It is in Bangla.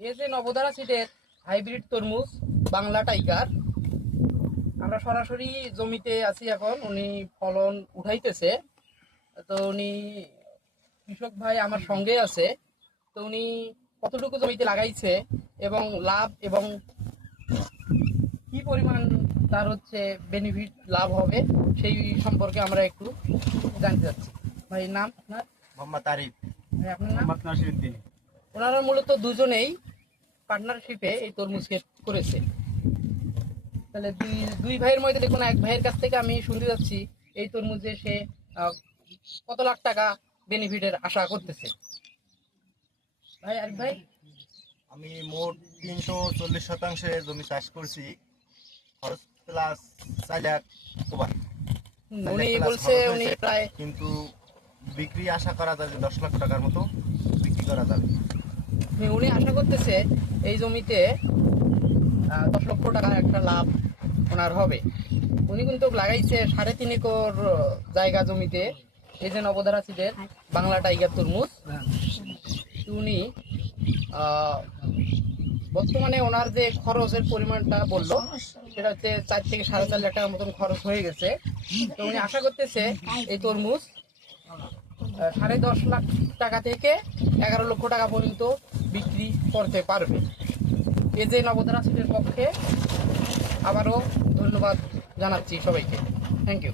এই যে নবধারা সিডের হাইব্রিড তরমুজ বাংলা টাইগার, আমরা সরাসরি জমিতে আছি এখন। উনি ফলন উঠাইতেছে, তো উনি কৃষক ভাই আমার সঙ্গে আছে। তো উনি কতটুকু জমিতে লাগাইছে এবং লাভ এবং কি পরিমাণ তার হচ্ছে বেনিফিট লাভ হবে সেই সম্পর্কে আমরা একটু জানতে চাচ্ছি। ভাই নাম আপনার? মোহাম্মদ আরিফ। ভাই আপনার নাম? মোহাম্মদ নাসিরউদ্দিন। ওনারা মূলত দুজনেই পার্টনারশিপে এই তরমুজ ক্ষেত করেছে। তাহলে দুই ভাইয়ের মধ্যে দেখুন, এক ভাইয়ের কাছ থেকে আমি শুনতে যাচ্ছি এই তরমুজে সে কত লাখ টাকা বেনিফিটের আশা করতেছে। ভাই আরিফ ভাই? আমি মোট 340 শতাংশে জমি চাষ করছি, খরচ প্লাস 4 লাখ ওভার। উনি বলছে উনি প্রায়, কিন্তু বিক্রি আশা করা যায় যে 10 লাখ টাকার মতো বিক্রি করা যাবে। উনি আশা করতেছে এই জমিতে 10 লক্ষ টাকার একটা লাভ ওনার হবে। উনি কিন্তু লাগাইছে 3.5 একর জায়গা জমিতে এই যে নবধারা সিডের বাংলা টাইগার তরমুজ। উনি বর্তমানে ওনার যে খরচের পরিমাণটা বললো সেটা হচ্ছে 4 থেকে 4.5 লাখ টাকার মতন খরচ হয়ে গেছে। তো উনি আশা করতেছে এই তরমুজ 10.5 লাখ টাকা থেকে 11 লক্ষ টাকা পর্যন্ত বিক্রি করতে পারবে। এই যে নবধারা সিডের পক্ষে আবারও ধন্যবাদ জানাচ্ছি সবাইকে। Thank you.